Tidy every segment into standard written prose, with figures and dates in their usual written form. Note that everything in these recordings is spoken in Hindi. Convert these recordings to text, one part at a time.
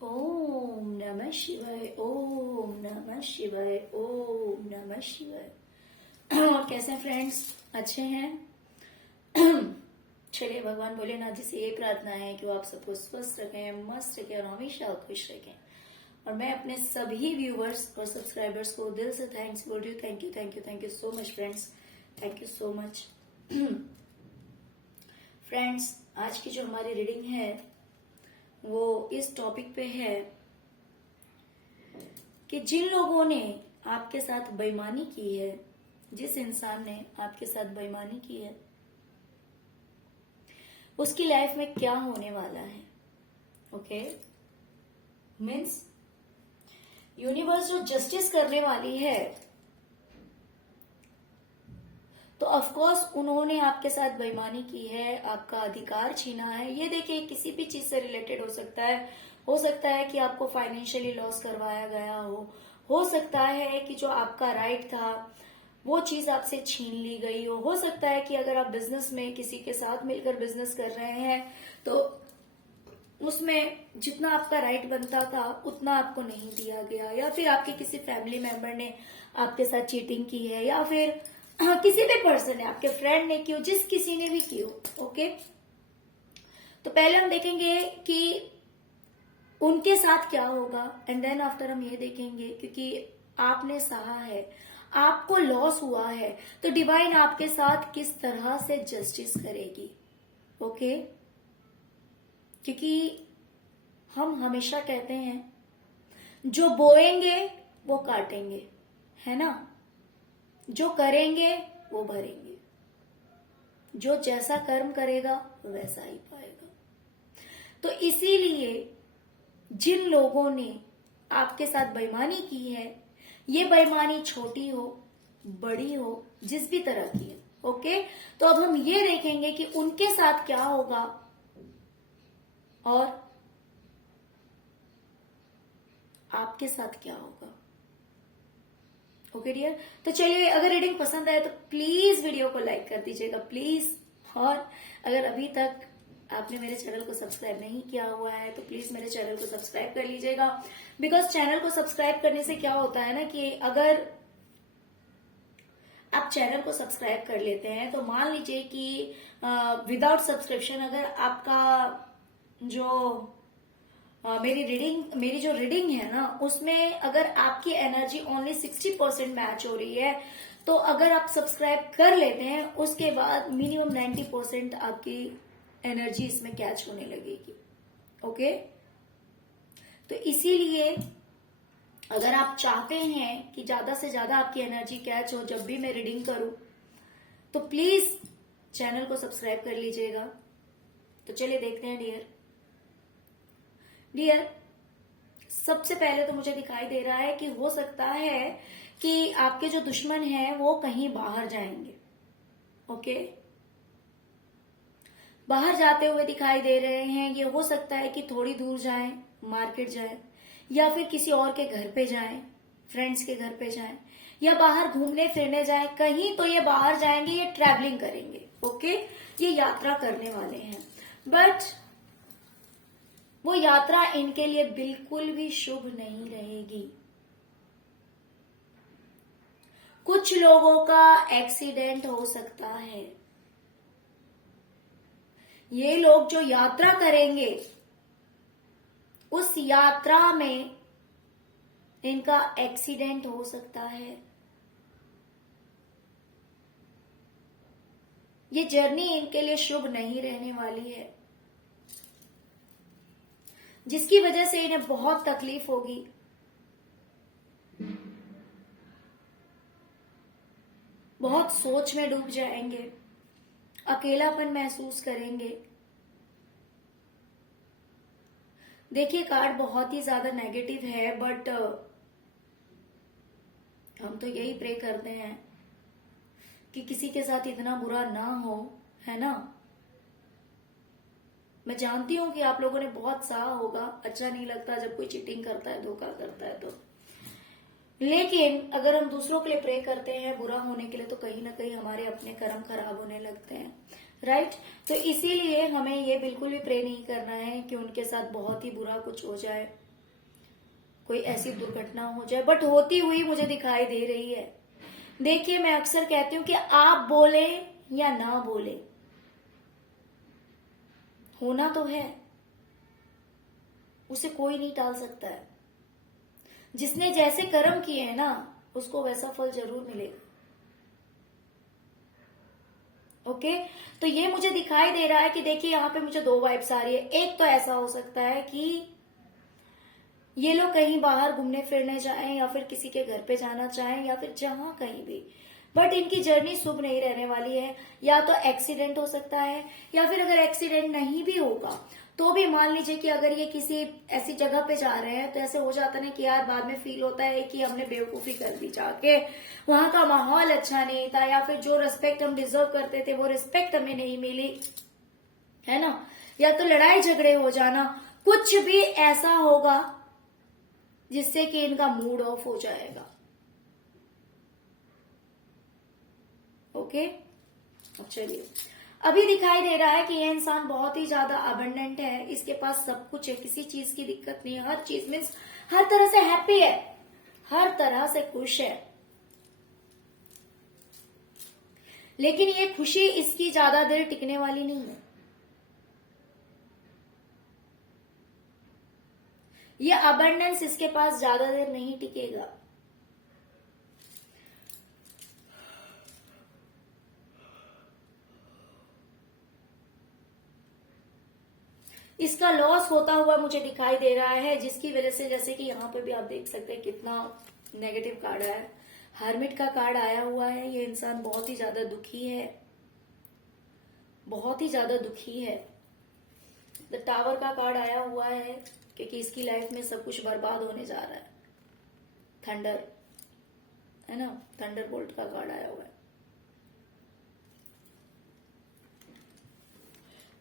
ओम नमः शिवाय, ओम नमः शिवाय, ओम नमः शिवाय। और कैसे हैं फ्रेंड्स? अच्छे हैं? चलिए, भगवान भोलेनाथ जी से ये प्रार्थना है कि वो आप सबको स्वस्थ रखें, मस्त रखें और हमेशा खुश रखें। और मैं अपने सभी व्यूवर्स और सब्सक्राइबर्स को दिल से थैंक्स बोल रही हूँ। Thank you, thank you, thank you so much friends. Thank you so much. Friends, आज की जो हमारी रीडिंग है वो इस टॉपिक पे है कि जिन लोगों ने आपके साथ बेईमानी की है, जिस इंसान ने आपके साथ बेईमानी की है, उसकी लाइफ में क्या होने वाला है। ओके, मीन्स यूनिवर्स जो जस्टिस करने वाली है, तो ऑफ कोर्स उन्होंने आपके साथ बेईमानी की है, आपका अधिकार छीना है। ये देखिए, किसी भी चीज से रिलेटेड हो सकता है कि आपको फाइनेंशियली लॉस करवाया गया हो सकता है कि जो आपका राइट था वो चीज आपसे छीन ली गई हो सकता है कि अगर आप बिजनेस में किसी के साथ मिलकर बिजनेस कर रहे हैं तो उसमें जितना आपका राइट बनता था उतना आपको नहीं दिया गया, या फिर आपके किसी फैमिली मेंबर ने आपके साथ चीटिंग की है, या फिर किसी भी पर्सन ने, आपके फ्रेंड ने की हो, जिस किसी ने भी की हो। ओके, तो पहले हम देखेंगे कि उनके साथ क्या होगा, एंड देन आफ्टर हम ये देखेंगे क्योंकि आपने सहा है, आपको लॉस हुआ है, तो डिवाइन आपके साथ किस तरह से जस्टिस करेगी। ओके, क्योंकि हम हमेशा कहते हैं जो बोएंगे वो काटेंगे, है ना? जो करेंगे वो भरेंगे, जो जैसा कर्म करेगा वैसा ही पाएगा। तो इसीलिए जिन लोगों ने आपके साथ बेईमानी की है, ये बेईमानी छोटी हो बड़ी हो जिस भी तरह की है, ओके, तो अब हम ये देखेंगे कि उनके साथ क्या होगा और आपके साथ क्या होगा। ओके डियर, तो चलिए, अगर रीडिंग पसंद आए तो प्लीज वीडियो को लाइक कर दीजिएगा प्लीज। और अगर अभी तक आपने मेरे चैनल को सब्सक्राइब नहीं किया हुआ है तो प्लीज मेरे चैनल को सब्सक्राइब कर लीजिएगा। बिकॉज चैनल को सब्सक्राइब करने से क्या होता है ना कि अगर आप चैनल को सब्सक्राइब कर लेते हैं तो मान लीजिए कि विदाउट सब्सक्रिप्शन अगर आपका जो मेरी जो रीडिंग है ना उसमें अगर आपकी एनर्जी ओनली 60% मैच हो रही है, तो अगर आप सब्सक्राइब कर लेते हैं उसके बाद मिनिमम 90% आपकी एनर्जी इसमें कैच होने लगेगी। ओके, तो इसीलिए अगर आप चाहते हैं कि ज्यादा से ज्यादा आपकी एनर्जी कैच हो जब भी मैं रीडिंग करूं, तो प्लीज चैनल को सब्सक्राइब कर लीजिएगा। तो चलिए देखते हैं डियर, सबसे पहले तो मुझे दिखाई दे रहा है कि हो सकता है कि आपके जो दुश्मन हैं वो कहीं बाहर जाएंगे। ओके, बाहर जाते हुए दिखाई दे रहे हैं। ये हो सकता है कि थोड़ी दूर जाएं, मार्केट जाएं, या फिर किसी और के घर पे जाएं, फ्रेंड्स के घर पे जाएं, या बाहर घूमने फिरने जाएं कहीं, तो ये बाहर जाएंगे, ये ट्रैवलिंग करेंगे। ओके, ये यात्रा करने वाले हैं, बट वो यात्रा इनके लिए बिल्कुल भी शुभ नहीं रहेगी। कुछ लोगों का एक्सीडेंट हो सकता है। ये लोग जो यात्रा करेंगे उस यात्रा में इनका एक्सीडेंट हो सकता है। ये जर्नी इनके लिए शुभ नहीं रहने वाली है, जिसकी वजह से इन्हें बहुत तकलीफ होगी। बहुत सोच में डूब जाएंगे, अकेलापन महसूस करेंगे। देखिए, कार्ड बहुत ही ज्यादा नेगेटिव है, बट हम तो यही प्रे करते हैं कि किसी के साथ इतना बुरा ना हो, है ना? मैं जानती हूं कि आप लोगों ने बहुत सहा होगा, अच्छा नहीं लगता जब कोई चीटिंग करता है, धोखा करता है तो, लेकिन अगर हम दूसरों के लिए प्रे करते हैं बुरा होने के लिए तो कहीं ना कहीं हमारे अपने कर्म खराब होने लगते हैं, राइट? तो इसीलिए हमें ये बिल्कुल भी प्रे नहीं करना है कि उनके साथ बहुत ही बुरा कुछ हो जाए, कोई ऐसी दुर्घटना हो जाए, बट होती हुई मुझे दिखाई दे रही है। देखिए, मैं अक्सर कहती हूँ कि आप बोले या ना बोले, होना तो है, उसे कोई नहीं टाल सकता है। जिसने जैसे कर्म किए हैं ना, उसको वैसा फल जरूर मिलेगा। ओके, तो ये मुझे दिखाई दे रहा है कि देखिए यहाँ पे मुझे दो वाइब्स आ रही है। एक तो ऐसा हो सकता है कि ये लोग कहीं बाहर घूमने फिरने जाएं, या फिर किसी के घर पे जाना चाहें, या फिर जहां कहीं भी, बट इनकी जर्नी शुभ नहीं रहने वाली है। या तो एक्सीडेंट हो सकता है, या फिर अगर एक्सीडेंट नहीं भी होगा तो भी मान लीजिए कि अगर ये किसी ऐसी जगह पे जा रहे हैं, तो ऐसे हो जाता है कि यार बाद में फील होता है कि हमने बेवकूफी कर दी जाके, वहां का माहौल अच्छा नहीं था, या फिर जो रिस्पेक्ट हम डिजर्व करते थे वो रिस्पेक्ट हमें नहीं मिली, है ना। या तो लड़ाई झगड़े हो जाना, कुछ भी ऐसा होगा जिससे कि इनका मूड ऑफ हो जाएगा। ओके, अब चलिए, अभी दिखाई दे रहा है कि ये इंसान बहुत ही ज्यादा अबंडेंट है, इसके पास सब कुछ है, किसी चीज की दिक्कत नहीं है, हर चीज मीन्स हर तरह से हैप्पी है, हर तरह से खुश है। लेकिन ये खुशी इसकी ज्यादा देर टिकने वाली नहीं है। ये अबंडेंस इसके पास ज्यादा देर नहीं टिकेगा। इसका लॉस होता हुआ मुझे दिखाई दे रहा है, जिसकी वजह से, जैसे कि यहाँ पे भी आप देख सकते हैं कितना नेगेटिव कार्ड आया है, हर्मिट का कार्ड आया हुआ है। ये इंसान बहुत ही ज्यादा दुखी है, बहुत ही ज्यादा दुखी है। द टावर का कार्ड आया हुआ है, क्योंकि इसकी लाइफ में सब कुछ बर्बाद होने जा रहा है। थंडर, है ना, थंडर बोल्ट का कार्ड आया हुआ है।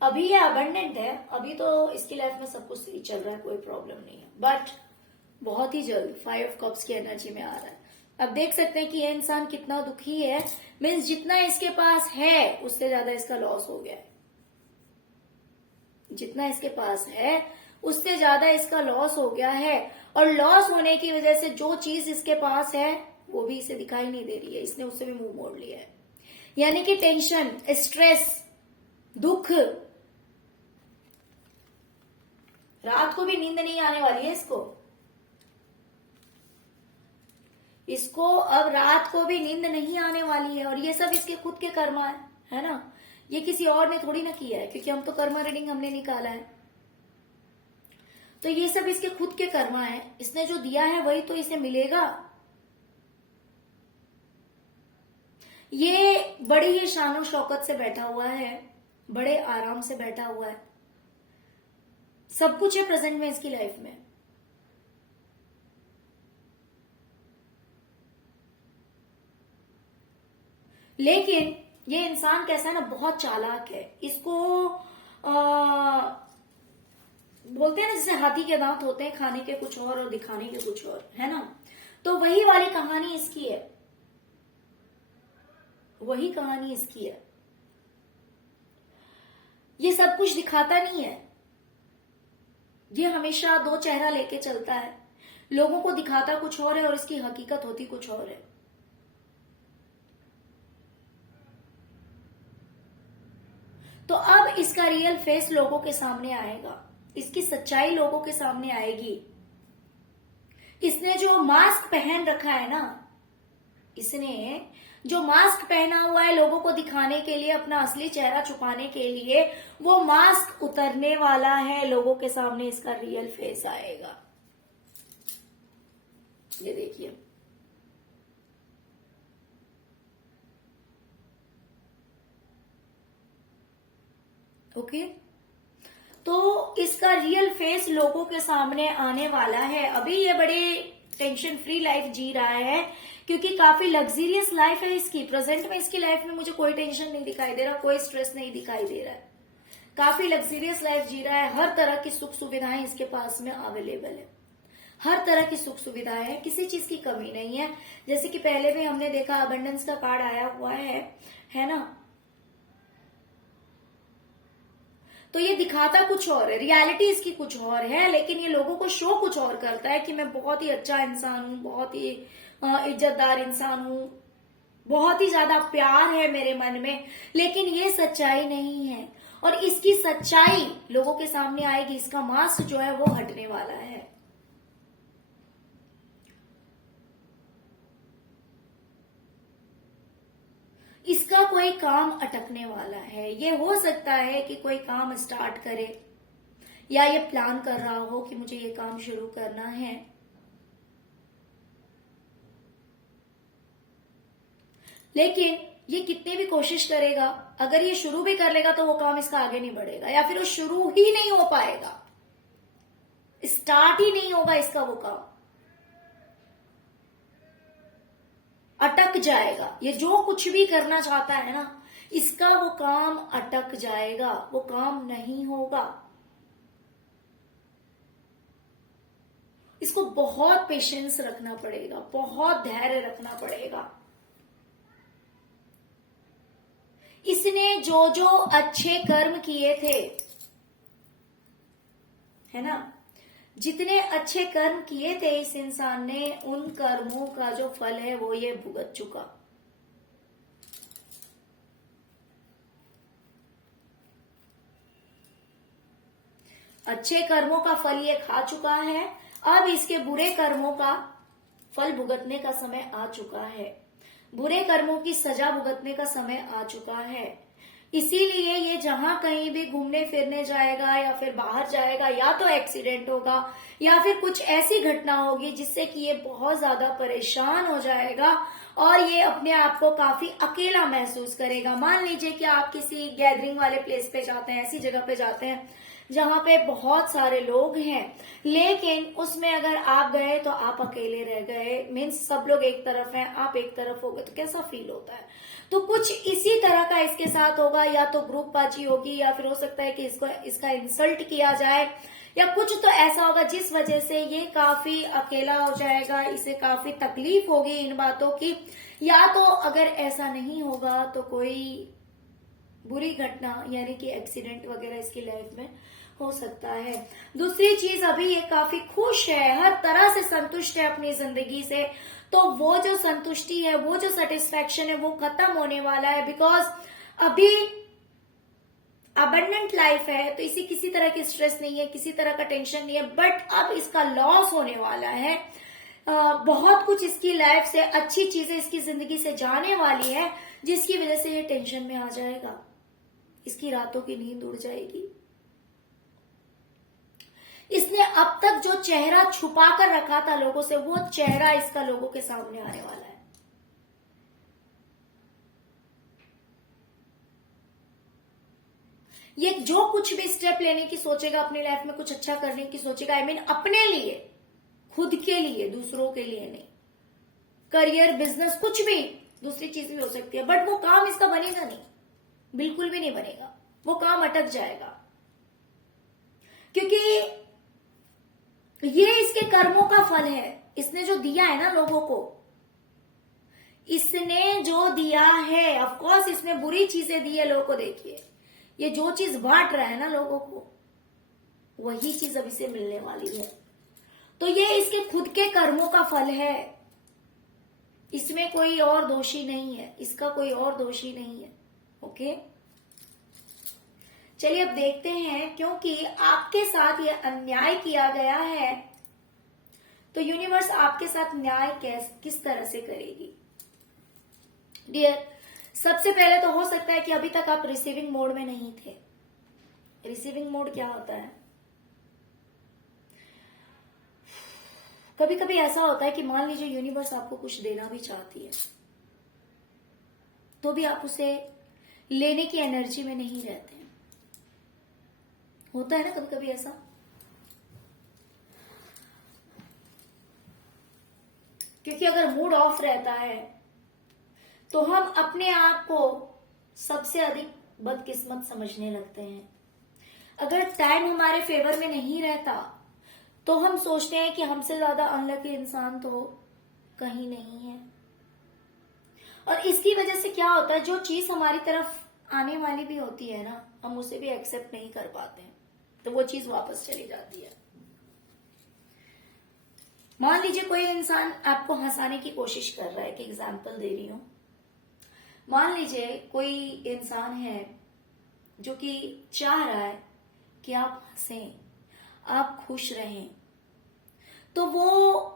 अभी ये अबंडेंट है, अभी तो इसकी लाइफ में सब कुछ सही चल रहा है, कोई प्रॉब्लम नहीं है, बट बहुत ही जल्द 5 ऑफ कप्स की एनर्जी में आ रहा है। अब देख सकते हैं कि ये इंसान कितना दुखी है, मीन्स जितना इसके पास है उससे ज्यादा इसका लॉस हो गया है। जितना इसके पास है उससे ज्यादा इसका लॉस हो गया है, और लॉस होने की वजह से जो चीज इसके पास है वो भी इसे दिखाई नहीं दे रही है, इसने उससे भी मुंह मोड़ लिया है। यानी कि टेंशन, स्ट्रेस, दुख, रात को भी नींद नहीं आने वाली है इसको अब रात को भी नींद नहीं आने वाली है, और ये सब इसके खुद के कर्मा है ना, ये किसी और ने थोड़ी ना किया है, क्योंकि हम तो कर्मा रीडिंग हमने निकाला है। तो ये सब इसके खुद के कर्मा है, इसने जो दिया है वही तो इसे मिलेगा। ये बड़ी ही शानो शौकत से बैठा हुआ है, बड़े आराम से बैठा हुआ है, सब कुछ है प्रेजेंट में इसकी लाइफ में। लेकिन ये इंसान कैसा है ना, बहुत चालाक है। इसको बोलते हैं ना, जैसे हाथी के दांत होते हैं, खाने के कुछ और दिखाने के कुछ और, है ना। तो वही वाली कहानी इसकी है, वही कहानी इसकी है। ये सब कुछ दिखाता नहीं है, ये हमेशा दो चेहरा लेके चलता है, लोगों को दिखाता कुछ और है और इसकी हकीकत होती कुछ और है। तो अब इसका रियल फेस लोगों के सामने आएगा, इसकी सच्चाई लोगों के सामने आएगी। इसने जो मास्क पहन रखा है ना, इसने जो मास्क पहना हुआ है लोगों को दिखाने के लिए, अपना असली चेहरा छुपाने के लिए, वो मास्क उतरने वाला है, लोगों के सामने इसका रियल फेस आएगा। ये देखिए, ओके। तो इसका रियल फेस लोगों के सामने आने वाला है। अभी ये बड़े टेंशन फ्री लाइफ जी रहा है, क्योंकि काफी लग्जरियस लाइफ है इसकी। प्रेजेंट में इसकी लाइफ में मुझे कोई टेंशन नहीं दिखाई दे रहा, कोई स्ट्रेस नहीं दिखाई दे रहा है, काफी लग्जरियस लाइफ जी रहा है। हर तरह की सुख सुविधाएं इसके पास में अवेलेबल है, हर तरह की सुख सुविधाएं है, किसी चीज की कमी नहीं है। जैसे कि पहले भी हमने देखा, अबंडेंस का कार्ड आया हुआ है ना। तो ये दिखाता कुछ और है, रियलिटी इसकी कुछ और है, लेकिन ये लोगों को शो कुछ और करता है कि मैं बहुत ही अच्छा इंसान हूँ, बहुत ही इज्जतदार इंसान हूँ, बहुत ही ज्यादा प्यार है मेरे मन में, लेकिन ये सच्चाई नहीं है। और इसकी सच्चाई लोगों के सामने आएगी, इसका मास्क जो है वो हटने वाला है। इसका कोई काम अटकने वाला है। ये हो सकता है कि कोई काम स्टार्ट करे या ये प्लान कर रहा हो कि मुझे ये काम शुरू करना है, लेकिन ये कितनी भी कोशिश करेगा, अगर ये शुरू भी कर लेगा तो वो काम इसका आगे नहीं बढ़ेगा, या फिर वो शुरू ही नहीं हो पाएगा, स्टार्ट ही नहीं होगा इसका वो काम, अटक जाएगा। ये जो कुछ भी करना चाहता है ना, इसका वो काम अटक जाएगा, वो काम नहीं होगा। इसको बहुत पेशेंस रखना पड़ेगा, बहुत धैर्य रखना पड़ेगा। इसने जो जो अच्छे कर्म किए थे, है ना, जितने अच्छे कर्म किए थे इस इंसान ने, उन कर्मों का जो फल है वो ये भुगत चुका। अच्छे कर्मों का फल ये खा चुका है, अब इसके बुरे कर्मों का फल भुगतने का समय आ चुका है, बुरे कर्मों की सजा भुगतने का समय आ चुका है। इसीलिए ये जहां कहीं भी घूमने फिरने जाएगा या फिर बाहर जाएगा, या तो एक्सीडेंट होगा या फिर कुछ ऐसी घटना होगी जिससे कि ये बहुत ज्यादा परेशान हो जाएगा और ये अपने आप को काफी अकेला महसूस करेगा। मान लीजिए कि आप किसी गैदरिंग वाले प्लेस पे जाते हैं, ऐसी जगह पे जाते हैं जहां पे बहुत सारे लोग हैं, लेकिन उसमें अगर आप गए तो आप अकेले रह गए, मीन्स सब लोग एक तरफ हैं, आप एक तरफ हो गए, तो कैसा फील होता है। तो कुछ इसी तरह का इसके साथ होगा, या तो ग्रुप बाजी होगी, या फिर हो सकता है कि इसका इंसल्ट किया जाए, या कुछ तो ऐसा होगा जिस वजह से ये काफी अकेला हो जाएगा, इसे काफी तकलीफ होगी इन बातों की। या तो अगर ऐसा नहीं होगा तो कोई बुरी घटना यानी कि एक्सीडेंट वगैरह इसकी लाइफ में हो सकता है। दूसरी चीज, अभी ये काफी खुश है, हर तरह से संतुष्ट है अपनी जिंदगी से, तो वो जो संतुष्टि है, वो जो सेटिस्फैक्शन है, वो खत्म होने वाला है। बिकॉज अभी अबंडेंट लाइफ है, तो इसी किसी तरह की स्ट्रेस नहीं है, किसी तरह का टेंशन नहीं है, बट अब इसका लॉस होने वाला है। बहुत कुछ इसकी लाइफ से, अच्छी चीजें इसकी जिंदगी से जाने वाली है, जिसकी वजह से ये टेंशन में आ जाएगा, इसकी रातों की नींद उड़ जाएगी। इसने अब तक जो चेहरा छुपा कर रखा था लोगों से, वो चेहरा इसका लोगों के सामने आने वाला है। ये जो कुछ भी स्टेप लेने की सोचेगा, अपनी लाइफ में कुछ अच्छा करने की सोचेगा, आई मीन अपने लिए, खुद के लिए, दूसरों के लिए नहीं, करियर, बिजनेस, कुछ भी, दूसरी चीज भी हो सकती है, बट वो काम इसका बनेगा नहीं, बिल्कुल भी नहीं बनेगा, वो काम अटक जाएगा। क्योंकि ये इसके कर्मों का फल है। इसने जो दिया है ना लोगों को, इसने जो दिया है, ऑफ कोर्स इसने बुरी चीजें दी है लोगों को। देखिए, ये जो चीज बांट रहा है ना लोगों को, वही चीज अभी से मिलने वाली है। तो ये इसके खुद के कर्मों का फल है, इसमें कोई और दोषी नहीं है, इसका कोई और दोषी नहीं है। ओके, चलिए अब देखते हैं, क्योंकि आपके साथ ये अन्याय किया गया है, तो यूनिवर्स आपके साथ न्याय किस तरह से करेगी। डियर, सबसे पहले तो हो सकता है कि अभी तक आप रिसीविंग मोड में नहीं थे। रिसीविंग मोड क्या होता है? कभी कभी ऐसा होता है कि मान लीजिए यूनिवर्स आपको कुछ देना भी चाहती है, तो भी आप उसे लेने की एनर्जी में नहीं रहते। होता है ना कभी कभी ऐसा। क्योंकि अगर मूड ऑफ रहता है तो हम अपने आप को सबसे अधिक बदकिस्मत समझने लगते हैं। अगर टाइम हमारे फेवर में नहीं रहता तो हम सोचते हैं कि हमसे ज्यादा अनलकी इंसान तो कहीं नहीं है। और इसकी वजह से क्या होता है, जो चीज हमारी तरफ आने वाली भी होती है ना, हम उसे भी एक्सेप्ट नहीं कर पाते हैं, तो वो चीज वापस चली जाती है। मान लीजिए कोई इंसान आपको हंसाने की कोशिश कर रहा है, कि एग्जाम्पल दे रही हूं। मान लीजिए कोई इंसान है जो कि चाह रहा है कि आप हंसें, आप खुश रहें, तो वो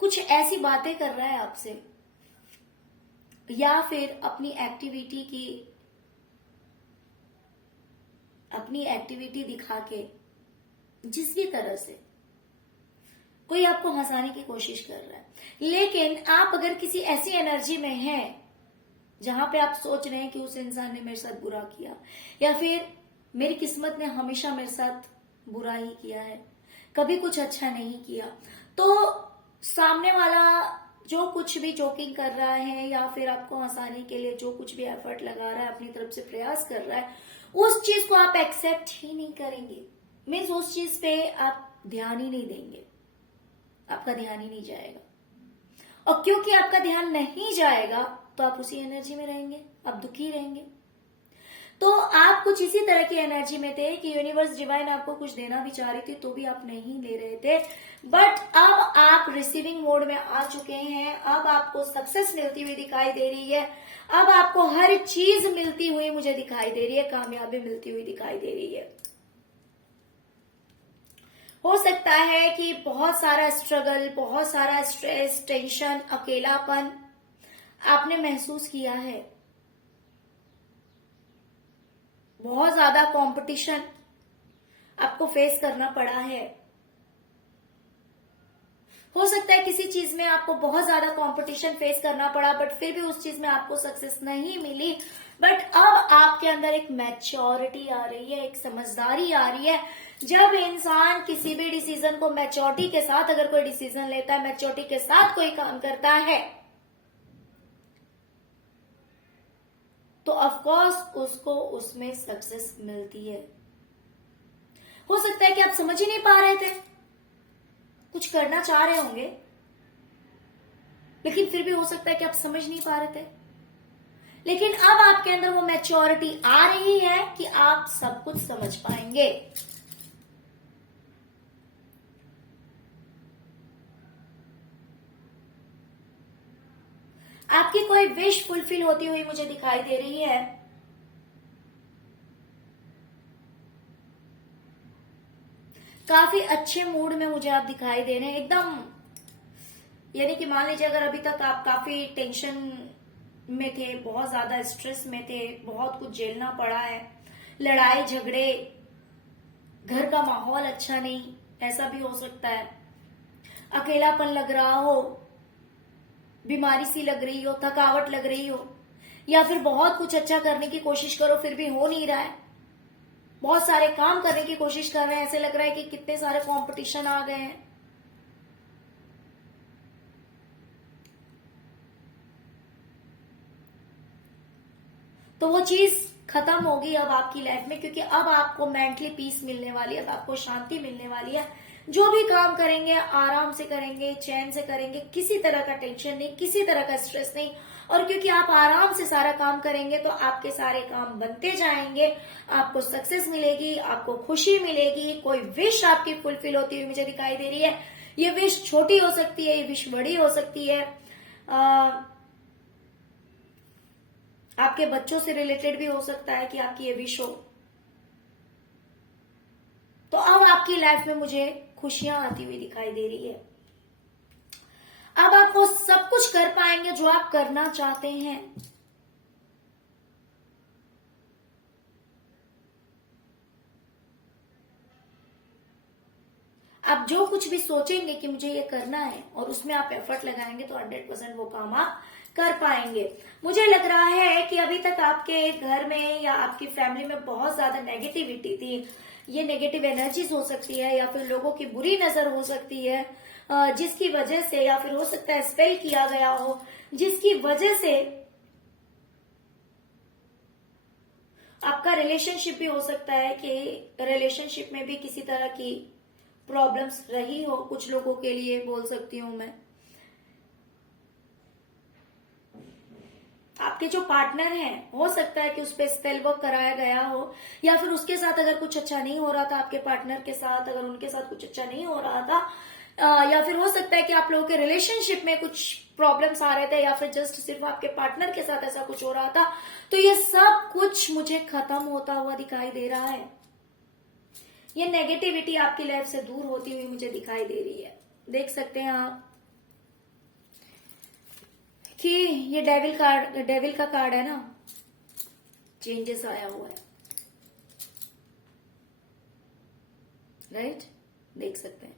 कुछ ऐसी बातें कर रहा है आपसे, या फिर अपनी एक्टिविटी दिखा के, जिस भी तरह से कोई आपको हंसाने की कोशिश कर रहा है। लेकिन आप अगर किसी ऐसी एनर्जी में हैं जहां पे आप सोच रहे हैं कि उस इंसान ने मेरे साथ बुरा किया, या फिर मेरी किस्मत ने हमेशा मेरे साथ बुरा ही किया है, कभी कुछ अच्छा नहीं किया, तो सामने वाला जो कुछ भी जोकिंग कर रहा है या फिर आपको हंसाने के लिए जो कुछ भी एफर्ट लगा रहा है, अपनी तरफ से प्रयास कर रहा है, उस चीज को आप एक्सेप्ट ही नहीं करेंगे। मीन्स उस चीज पे आप ध्यान ही नहीं देंगे, आपका ध्यान ही नहीं जाएगा। और क्योंकि आपका ध्यान नहीं जाएगा तो आप उसी एनर्जी में रहेंगे, आप दुखी रहेंगे। तो आप कुछ इसी तरह की एनर्जी में थे कि यूनिवर्स डिवाइन आपको कुछ देना भी चाह रही थी तो भी आप नहीं ले रहे थे, बट अब आप रिसीविंग मोड में आ चुके हैं। अब आपको सक्सेस मिलती हुई दिखाई दे रही है, अब आपको हर चीज मिलती हुई मुझे दिखाई दे रही है, कामयाबी मिलती हुई दिखाई दे रही है। हो सकता है कि बहुत सारा स्ट्रगल, बहुत सारा स्ट्रेस, टेंशन, अकेलापन आपने महसूस किया है, बहुत ज्यादा कंपटीशन आपको फेस करना पड़ा है। हो सकता है किसी चीज में आपको बहुत ज्यादा कंपटीशन फेस करना पड़ा, बट फिर भी उस चीज में आपको सक्सेस नहीं मिली। बट अब आपके अंदर एक मैच्योरिटी आ रही है, एक समझदारी आ रही है। जब इंसान किसी भी डिसीजन को मैच्योरिटी के साथ, अगर कोई डिसीजन लेता है, मैच्योरिटी के साथ कोई काम करता है, तो ऑफकोर्स उसको उसमें सक्सेस मिलती है। हो सकता है कि आप समझ ही नहीं पा रहे थे, कुछ करना चाह रहे होंगे, लेकिन फिर भी हो सकता है कि आप समझ नहीं पा रहे थे। लेकिन अब आपके अंदर वो मैच्योरिटी आ रही है कि आप सब कुछ समझ पाएंगे। आपकी कोई विश फुलफिल होती हुई मुझे दिखाई दे रही है। काफी अच्छे मूड में मुझे आप दिखाई दे रहे हैं, एकदम, यानी कि मान लीजिए अगर अभी तक आप काफी टेंशन में थे, बहुत ज्यादा स्ट्रेस में थे, बहुत कुछ झेलना पड़ा है, लड़ाई झगड़े, घर का माहौल अच्छा नहीं, ऐसा भी हो सकता है, अकेलापन लग रहा हो, बीमारी सी लग रही हो, थकावट लग रही हो, या फिर बहुत कुछ अच्छा करने की कोशिश करो फिर भी हो नहीं रहा है, बहुत सारे काम करने की कोशिश कर रहे हैं, ऐसे लग रहा है कि कितने सारे कंपटीशन आ गए हैं। तो वो चीज खत्म होगी अब आपकी लाइफ में, क्योंकि अब आपको मेंटली पीस मिलने वाली है, अब आपको शांति मिलने वाली है। जो भी काम करेंगे आराम से करेंगे, चैन से करेंगे, किसी तरह का टेंशन नहीं, किसी तरह का स्ट्रेस नहीं। और क्योंकि आप आराम से सारा काम करेंगे तो आपके सारे काम बनते जाएंगे, आपको सक्सेस मिलेगी, आपको खुशी मिलेगी। कोई विश आपकी फुलफिल होती हुई मुझे दिखाई दे रही है। ये विश छोटी हो सकती है, ये विश बड़ी हो सकती है, आपके बच्चों से रिलेटेड भी हो सकता है कि आपकी ये विश हो। तो अब आपकी लाइफ में मुझे खुशियां आती हुई दिखाई दे रही है। अब आप वो सब कुछ कर पाएंगे जो आप करना चाहते हैं। आप जो कुछ भी सोचेंगे कि मुझे ये करना है और उसमें आप एफर्ट लगाएंगे तो 100% वो काम आप कर पाएंगे। मुझे लग रहा है कि अभी तक आपके घर में या आपकी फैमिली में बहुत ज्यादा नेगेटिविटी थी। ये नेगेटिव एनर्जीज हो सकती है, या फिर लोगों की बुरी नजर हो सकती है, जिसकी वजह से, या फिर हो सकता है स्पेल किया गया हो, जिसकी वजह से आपका रिलेशनशिप भी हो सकता है कि रिलेशनशिप में भी किसी तरह की प्रॉब्लम्स रही हो। कुछ लोगों के लिए बोल सकती हूं मैं। आपके जो पार्टनर हैं, हो सकता है कि उस पर स्पेल वर्क कराया गया हो, या फिर उसके साथ अगर कुछ अच्छा नहीं हो रहा था, आपके पार्टनर के साथ अगर उनके साथ कुछ अच्छा नहीं हो रहा था, या फिर हो सकता है कि आप लोगों के रिलेशनशिप में कुछ प्रॉब्लम्स आ रहे थे, या फिर जस्ट सिर्फ आपके पार्टनर के साथ ऐसा कुछ हो रहा था, तो ये सब कुछ मुझे खत्म होता हुआ दिखाई दे रहा है। ये नेगेटिविटी आपकी लाइफ से दूर होती हुई मुझे दिखाई दे रही है। देख सकते हैं आप कि ये डेविल का कार्ड है ना, चेंजेस आया हुआ है, राइट? देख सकते हैं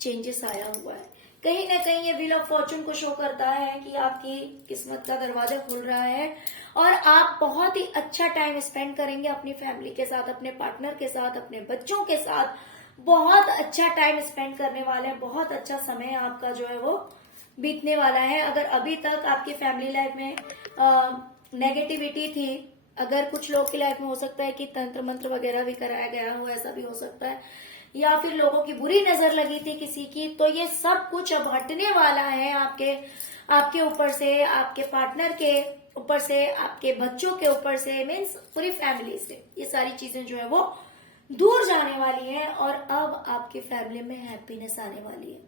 चेंजेस आया हुआ है। कहीं ना कहीं ये व्हील ऑफ फॉर्चून को शो करता है कि आपकी किस्मत का दरवाजा खुल रहा है और आप बहुत ही अच्छा टाइम स्पेंड करेंगे अपनी फैमिली के साथ, अपने पार्टनर के साथ, अपने बच्चों के साथ। बहुत अच्छा टाइम स्पेंड करने वाले हैं, बहुत अच्छा समय आपका जो है वो बीतने वाला है। अगर अभी तक आपकी फैमिली लाइफ में नेगेटिविटी थी, अगर कुछ लोग की लाइफ में हो सकता है कि तंत्र मंत्र वगैरह भी कराया गया हो, ऐसा भी हो सकता है, या फिर लोगों की बुरी नजर लगी थी किसी की, तो ये सब कुछ अब हटने वाला है आपके ऊपर से, आपके पार्टनर के ऊपर से, आपके बच्चों के ऊपर से, मीन्स पूरी फैमिली से। ये सारी चीजें जो है वो दूर जाने वाली है और अब आपकी फैमिली में हैप्पीनेस आने वाली है।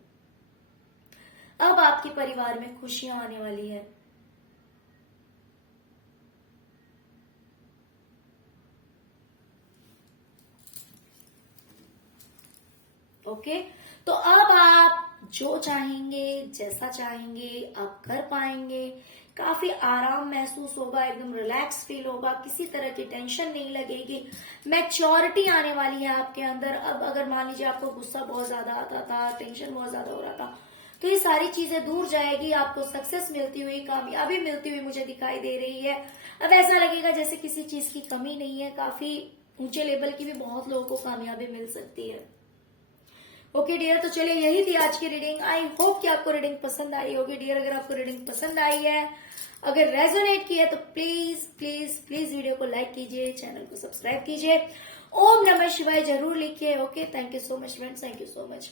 अब आपके परिवार में खुशियां आने वाली है। ओके, तो अब आप जो चाहेंगे, जैसा चाहेंगे आप कर पाएंगे। काफी आराम महसूस होगा, एकदम रिलैक्स फील होगा, किसी तरह की टेंशन नहीं लगेगी, मैच्योरिटी आने वाली है आपके अंदर। अब अगर मान लीजिए आपको गुस्सा बहुत ज्यादा आता था, टेंशन बहुत ज्यादा हो रहा था, तो ये सारी चीजें दूर जाएगी। आपको सक्सेस मिलती हुई, कामयाबी मिलती हुई मुझे दिखाई दे रही है। अब ऐसा लगेगा जैसे किसी चीज की कमी नहीं है, काफी ऊंचे लेवल की भी बहुत लोगों को कामयाबी मिल सकती है। ओके डियर, तो चलिए यही थी आज की रीडिंग। आई होप कि आपको रीडिंग पसंद आई होगी डियर। अगर आपको रीडिंग पसंद आई है, अगर रेजोनेट की है, तो प्लीज प्लीज प्लीज वीडियो को लाइक कीजिए, चैनल को सब्सक्राइब कीजिए, ओम नमः शिवाय जरूर लिखिए। Okay, thank you so much friends, thank you so much.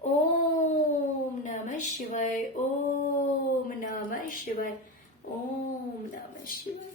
ओम नमः शिवाय, ओम नमः शिवाय, ओम नमः शिवाय।